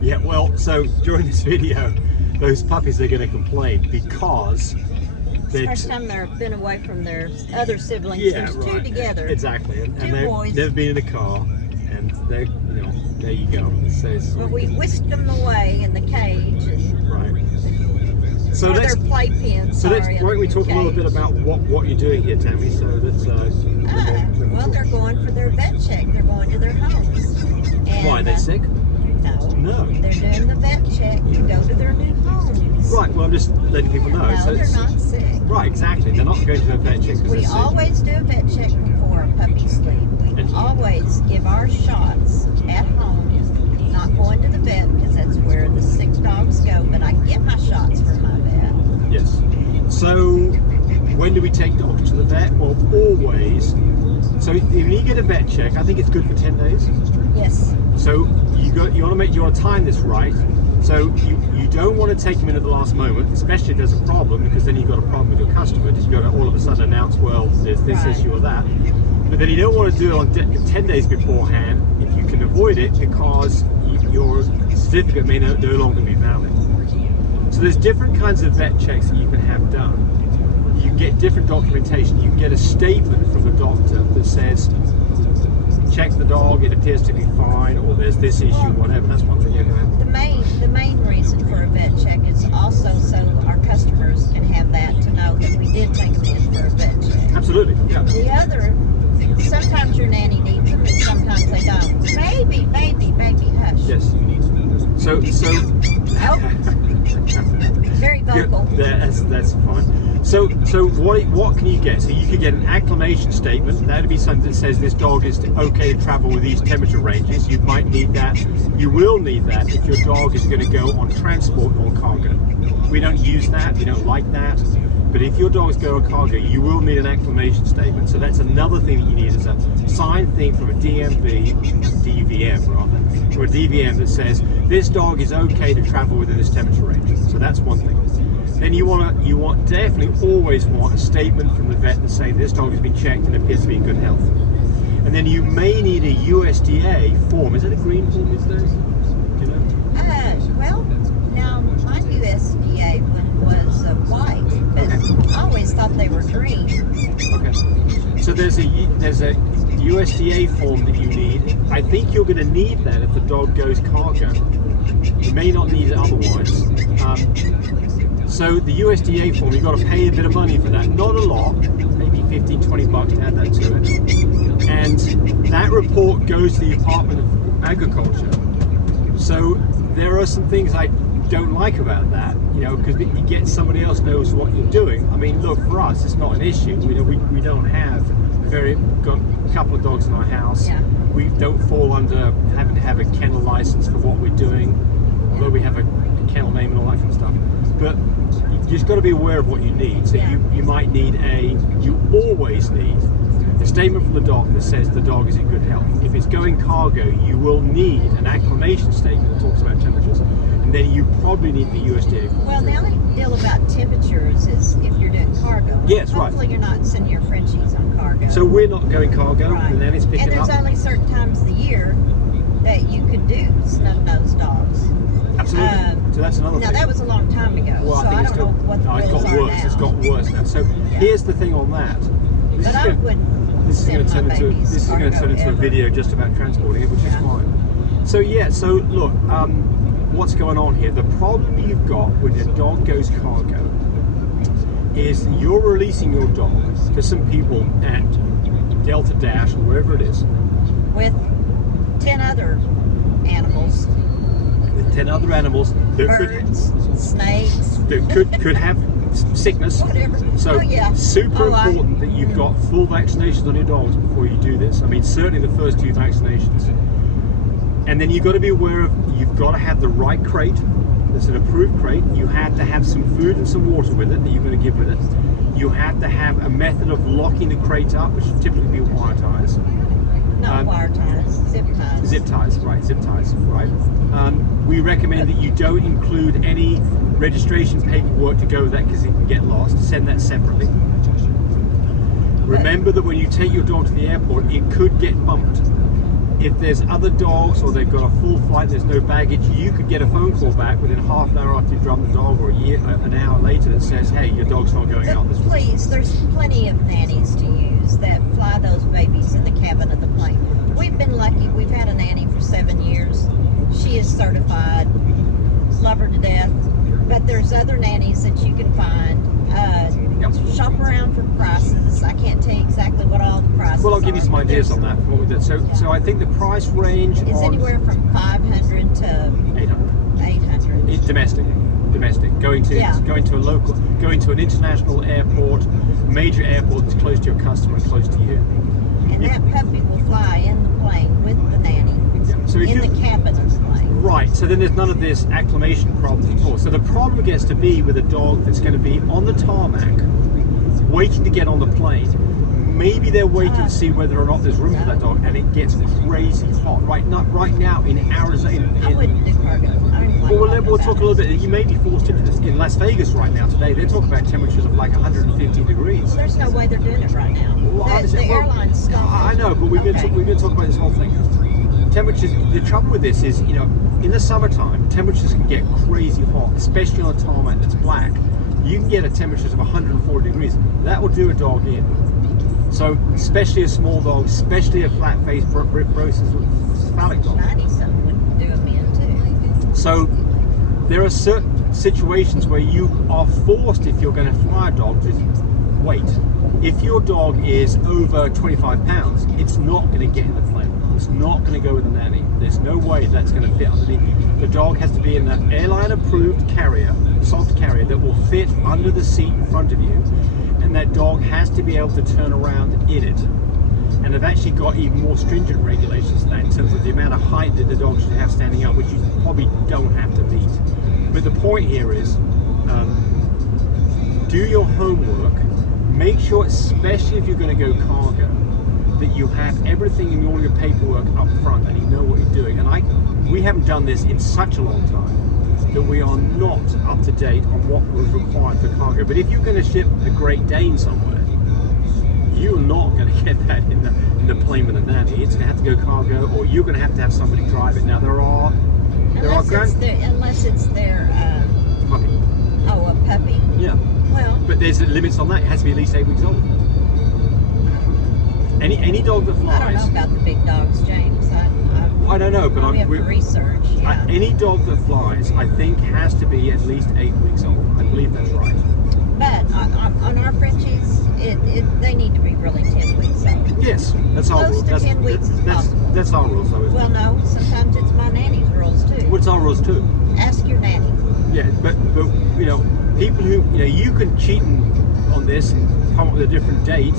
Yeah, well, so during this video, those puppies are going to complain because It's the first time they've been away from their other siblings. Yeah, There's right. two together. Exactly, and Two boys. they've been in a car, and they, there you go. But we whisked them away in the cage. Right. So their playpens. So why don't we talk a little bit about what you're doing here, Tammy? So that's well, they're going for their vet check. They're going to their homes. And, why are they sick? No. They're doing the vet check to go to their new homes. Right. Well, I'm just letting people know. No, so they're not sick. Right. Exactly. They're not going to a vet check. We always do a vet check before a puppy sleep. We always give our shots at home. Not going to the vet because that's where the sick dogs go. But I get my shots from my vet. Yes. So when do we take dogs to the vet? Well, always. So when you get a vet check, I think it's good for 10 days. Yes. So you want to time this right. So you don't want to take them in at the last moment, especially if there's a problem, because then you've got a problem with your customer. You've got to all of a sudden announce, well, there's this issue or that. But then you don't want to do it on 10 days beforehand if you can avoid it, because your certificate may no longer be valid. So there's different kinds of vet checks that you can have done. You can get different documentation. You can get a statement from the doctor that says, check the dog, it appears to be fine, or there's this issue, whatever. That's one thing. The main reason for a vet check is also so our customers can have that to know that we did take them in for a vet check. Absolutely, yeah. The other, sometimes your nanny needs them and sometimes they don't. Baby, hush. Yes. So. Very vocal. Yeah, that's fine. So what can you get? So you could get an acclimation statement. That would be something that says this dog is okay to travel with these temperature ranges. You might need that. You will need that if your dog is going to go on transport or cargo. We don't use that. We don't like that. But if your dog is going on cargo, you will need an acclimation statement. So that's another thing that you need, is a signed thing from a DVM or a DVM that says this dog is okay to travel within this temperature range. So that's one thing. Then you definitely always want a statement from the vet that saying this dog has been checked and appears to be in good health. And then you may need a USDA form. Is it a green form these days? Do you know? Well, now my USDA one was white, but I always thought they were green. Okay. So there's a USDA form that you need. I think you're going to need that if the dog goes cargo. You may not need it otherwise. So the USDA form, you've got to pay a bit of money for that. Not a lot, maybe $15-20 to add that to it. And that report goes to the Department of Agriculture. So there are some things I don't like about that, because you get somebody else knows what you're doing. I mean, look, for us, it's not an issue. We don't have got a couple of dogs in our house. Yeah. We don't fall under having to have a kennel license for what we're doing, although we have a kennel name and all that kind of stuff. But you just got to be aware of what you need. So you might need you always need a statement from the dog that says the dog is in good health. If it's going cargo, you will need an acclimation statement that talks about temperatures. And then you probably need the USDA form. Well, the only deal about temperatures is if you're doing cargo. Yes, Hopefully you're not sending your Frenchies on cargo. So we're not going cargo, right. And then it's picking up. And there's only certain times of the year that you could do snub-nosed dogs. Absolutely. So that's another thing. Now that was a long time ago, well, so I don't know what the rules are now. It's got worse now. So here's the thing on that. This is going to turn into a video just about transporting it, which is fine. So so look, what's going on here? The problem you've got when your dog goes cargo is you're releasing your dog to some people at Delta Dash or wherever it is with 10 other animals. With 10 other animals that birds, snakes, that could have sickness. Whatever. So super important that you've got full vaccinations on your dogs before you do this. I mean, certainly the first 2 vaccinations. And then you've got to be aware of, you've got to have the right crate. That's an approved crate. You have to have some food and some water with it that you're going to give with it. You have to have a method of locking the crate up, which would typically be wire ties. Not wire ties, zip ties. Zip ties, right. We recommend that you don't include any registration paperwork to go with that because it can get lost. Send that separately. Remember that when you take your dog to the airport, it could get bumped. if there's other dogs or they've got a full flight and there's no baggage, you could get a phone call back within half an hour after you've drummed the dog, or an hour later, that says, hey, your dog's not going out this way. Please, there's plenty of nannies to use that fly those babies in the cabin of the plane. We've been lucky. We've had a nanny for 7 years. She is certified. Love her to death. But there's other nannies that you can find. Shop around for prices. I can't tell you exactly what all the prices are. Well, I'll give you some ideas on that from what we did. So I think the price range is anywhere from 500 to 800. Domestic. Going to an international airport, major airport that's close to your customer and close to you. And that puppy will fly in the plane with the nanny. So in the cabin of the plane. Right, so then there's none of this acclimation problem at all. So the problem gets to be with a dog that's going to be on the tarmac, waiting to get on the plane. Maybe they're waiting to see whether or not there's room for that dog, and it gets crazy hot. Right now in Arizona. I wouldn't do cargo. We'll talk a little bit. You may be forced into this in Las Vegas right now today. They're talking about temperatures of like 150 degrees. Well, there's no way they're doing it right now. The airline's stopped. I know, but we're going to talk about this whole thing. Temperatures. The trouble with this is, in the summertime, temperatures can get crazy hot, especially on a tarmac that's black. You can get a temperatures of 104 degrees. That will do a dog in. So, especially a small dog, especially a flat-faced cephalic dog. 90-something would do them in too. So, there are certain situations where you are forced, if you're going to fly a dog, to wait. If your dog is over 25 pounds, it's not going to get in the plane. It's not going to go with the nanny. There's no way that's going to fit underneath. The dog has to be in an airline-approved carrier, soft carrier, that will fit under the seat in front of you, and that dog has to be able to turn around in it. And they've actually got even more stringent regulations than that in terms of the amount of height that the dog should have standing up, which you probably don't have to meet. But the point here is, do your homework. Make sure, especially if you're going to go cargo, that you have everything in all your paperwork up front and you know what you're doing. And we haven't done this in such a long time that we are not up to date on what was required for cargo. But if you're going to ship a Great Dane somewhere, you're not going to get that in the plane with a nanny. It's going to have to go cargo, or you're going to have somebody drive it. Now unless it's their puppy. Oh, a puppy. Yeah. Well, but there's limits on that. It has to be at least 8 weeks old. Any dog that flies. I don't know about the big dogs, James. I don't know, but we have to research. Yeah. Any dog that flies, I think, has to be at least 8 weeks old. I believe that's right. But on our Frenchies, they need to be really 10 weeks old. Yes, that's our rules. Close to 10 weeks is possible. That's our rules, though. Well, no, sometimes it's my nanny's rules too. What's our rules too? Ask your nanny. Yeah, but people who you can cheat on this and come up with a different date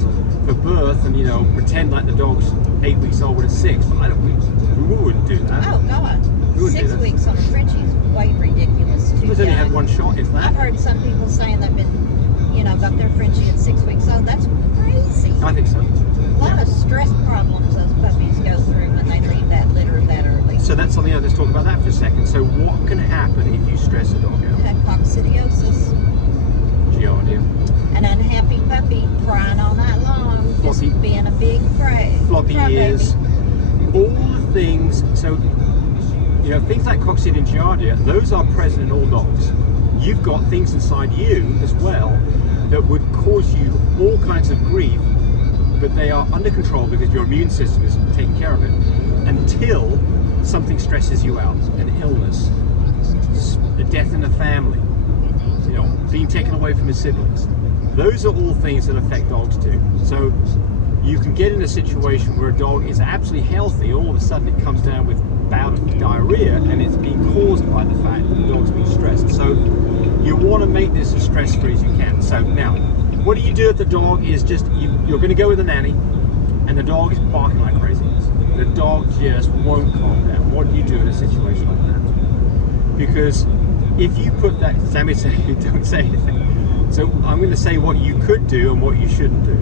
for birth and pretend like the dog's 8 weeks old when it's 6. But we wouldn't do that. Oh God, 6 weeks on a Frenchie is way ridiculous too. We've only had one shot, if that. I've heard some people saying they've been, got their Frenchie at 6 weeks old. That's crazy. I think so. A lot of stress problems those puppies go through when they leave that litter that early. So that's something else. Let's talk about that for a second. So what can happen if you stress a dog out? Coccidiosis. Giardia. An unhappy puppy crying all night long, Floppy. just being a big floppy ears, all the things. So things like coccidia and giardia, those are present in all dogs. You've got things inside you as well that would cause you all kinds of grief, but they are under control because your immune system is taking care of it until something stresses you out, an illness, a death in the family, being taken away from his siblings. Those are all things that affect dogs too. So you can get in a situation where a dog is absolutely healthy, all of a sudden it comes down with a bout of diarrhea, and it's being caused by the fact that the dog's being stressed. So you want to make this as stress-free as you can. So now, what do you do if the dog is you're going to go with a nanny, and the dog is barking like crazy? The dog just won't calm down. What do you do in a situation like that? Because if you put that, Sammy said, don't say anything. So I'm going to say what you could do and what you shouldn't do.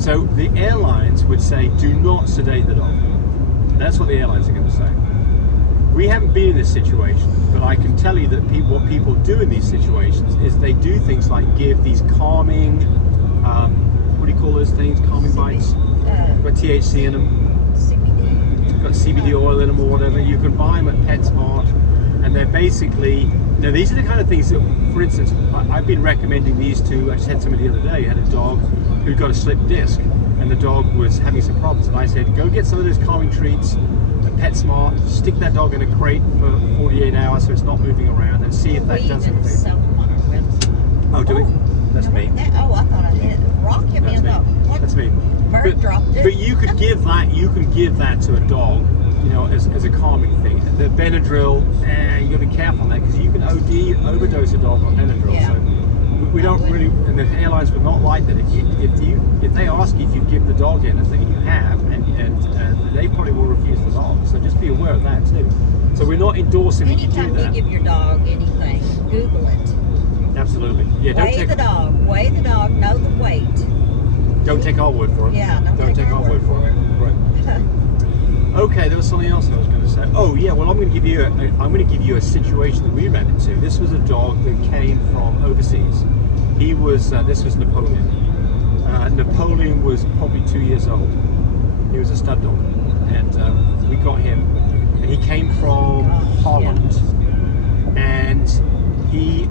So the airlines would say, do not sedate the dog. That's what the airlines are going to say. We haven't been in this situation, but I can tell you that what people do in these situations is they do things like give these calming, what do you call those things? Calming bites? Got THC in them. CBD. got CBD oil in them or whatever. You can buy them at PetSmart, and they're basically, these are the kind of things that, for instance, I've been recommending these to. I just had somebody the other day, had a dog who got a slipped disc, and the dog was having some problems, and I said, go get some of those calming treats at PetSmart, stick that dog in a crate for 48 hours so it's not moving around, and see if that does anything. Sell them on our website. Oh, do we? That's me. I thought I did. Rock him in the. That's me. Bird dropped it. But you could give that. You can give that to a dog, as a calming thing. The Benadryl, you got to be careful on that because you can overdose a dog on Benadryl. Yeah. So we don't really, and the airlines would not like that. If they ask you if you give the dog anything, you have, and they probably will refuse the dog. So just be aware of that too. So we're not endorsing that you do that. Anytime you give your dog anything, Google it. Absolutely. Yeah. Weigh the dog, know the weight. Don't take our word for it. Yeah, don't take our word for it. Right. Okay, there was something else I was going to say. Oh yeah, well I'm going to give you a situation that we ran into. This was a dog that came from overseas. He was this was Napoleon. Napoleon was probably 2 years old. He was a stud dog, and we got him. And he came from Holland, and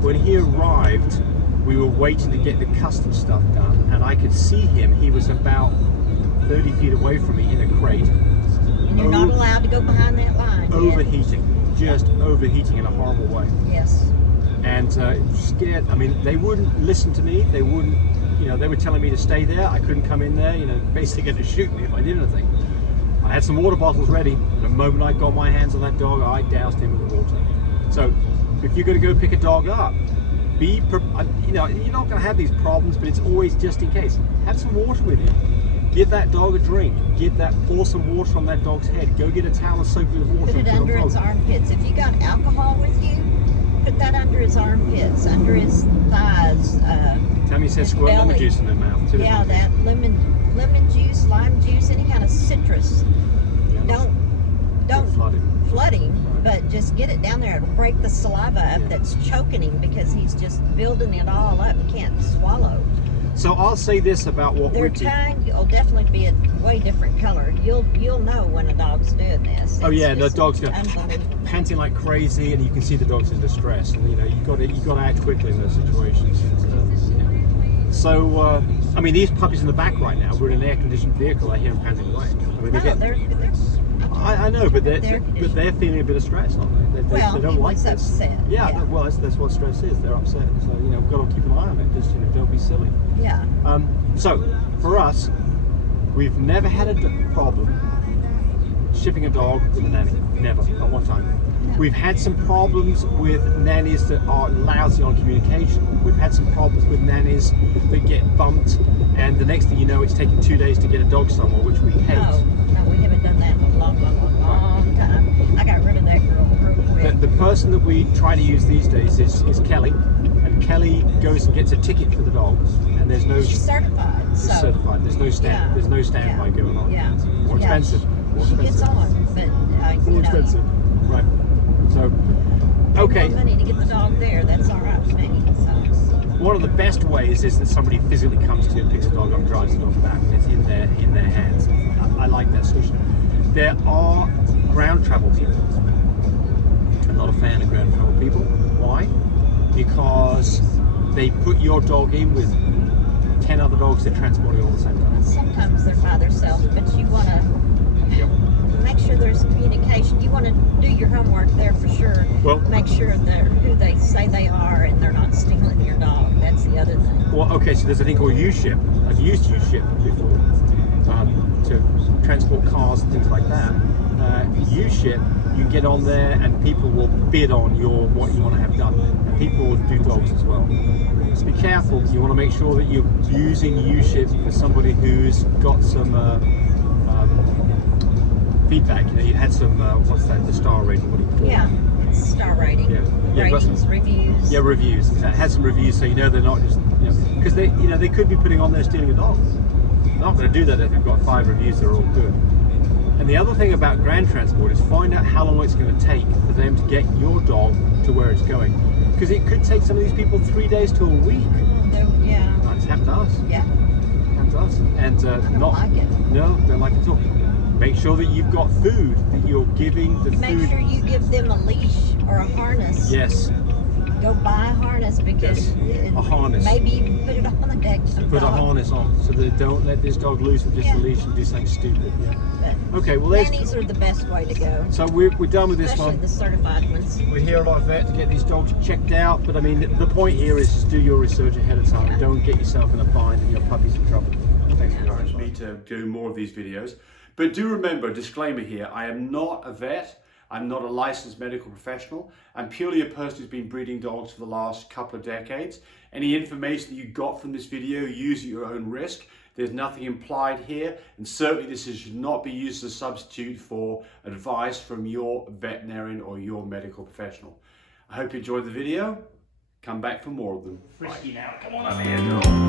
when he arrived, we were waiting to get the custom stuff done, and I could see him. He was about 30 feet away from me in a crate. And you're not allowed to go behind that line. Overheating, just overheating in a horrible way. Yes. And scared. I mean, they wouldn't listen to me. They wouldn't, they were telling me to stay there. I couldn't come in there. Basically going to shoot me if I did anything. I had some water bottles ready. The moment I got my hands on that dog, I doused him with water. So, if you're going to go pick a dog up, you're not going to have these problems, but it's always just in case. Have some water with you. Give that dog a drink. Pour some water on that dog's head. Go get a towel and soak it with water. Put it under its armpits. If you got alcohol with you, put that under his armpits, under his thighs. Tammy says squirt lemon juice in their mouth too. Yeah, that lemon juice, lime juice, any kind of citrus. Yeah, Don't flood him, but just get it down there. It'll break the saliva up that's choking him because he's just building it all up and can't swallow. So I'll say this about what their tongue will definitely be a way different color. You'll know when a dog's doing this. The dog's panting like crazy, and you can see the dog's in distress. And you got to act quickly in those situations. So these puppies in the back right now. We're in an air-conditioned vehicle. I hear them panting away. I know, but they're feeling a bit of stress, aren't they? They don't like this. Upset. Yeah. That's what stress is. They're upset. So we've got to keep an eye on it. Just don't be silly. Yeah. So for us, we've never had a problem shipping a dog with a nanny. Never, not one time. No. We've had some problems with nannies that are lousy on communication. We've had some problems with nannies that get bumped, and the next thing you know, it's taking 2 days to get a dog somewhere, which we hate. No, we haven't done that in a long time. I got rid of that girl real quick. The person that we try to use these days is Kelly, and Kelly goes and gets a ticket for the dog, and there's no. She's certified. She's certified. There's no stand. Yeah. There's no standby going on. Yeah. More expensive. She gets on, but more expensive. Right. So, okay. More money to get the dog there. That's all right for me. One of the best ways is that somebody physically comes to you and picks a dog up, drives the dog back, and it's in their hands. I like that solution. There are ground travel people. I'm not a fan of ground travel people. Why? Because they put your dog in with 10 other dogs they're transporting all at the same time. Sometimes they're by themselves, but you want to make sure there's communication. You want to do your homework there for sure. Well, make sure they're who they say they are and they're not stealing your dog. That's the other thing. Well, okay, so there's a thing called U-Ship. I've used U-Ship before to transport cars and things like that. U-Ship, you get on there and people will bid on what you want to have done. And people will do dogs as well. So be careful. You want to make sure that you're using U-Ship for somebody who's got some feedback. You had some, the star rating? What do you call it? Yeah, it's star rating. Yeah. Ratings, reviews. Yeah, reviews. It has some reviews, so they're not just, because they could be putting on there stealing a dog. They're not going to do that if they've got 5 reviews that are all good. And the other thing about ground transport is find out how long it's going to take for them to get your dog to where it's going. Because it could take some of these people 3 days to a week. Yeah. It's happened to us. Yeah. Happened to us. And I don't like it. No, don't like it at all. Make sure that you've got food, that you're giving the Make food. sure you give them a leash or a harness. Yes, Go buy a harness because a harness. maybe even put it on the next Put a harness on so that don't let this dog loose with just a leash and do something stupid. Yeah. But Okay, well nannies are the best way to go. so we're done with this Especially one. the certified ones. We hear a lot of vet to get these dogs checked out, but I mean the point here is just do your research ahead of time. Yeah. Don't get yourself in a bind and your puppy's in trouble. Thanks for encouraging me to do more of these videos. But do remember, disclaimer here, I am not a vet. I'm not a licensed medical professional. I'm purely a person who's been breeding dogs for the last couple of decades. Any information that you got from this video, use at your own risk. There's nothing implied here, and certainly this should not be used as a substitute for advice from your veterinarian or your medical professional. I hope you enjoyed the video. Come back for more of them. Frisky now, come on up here, dog.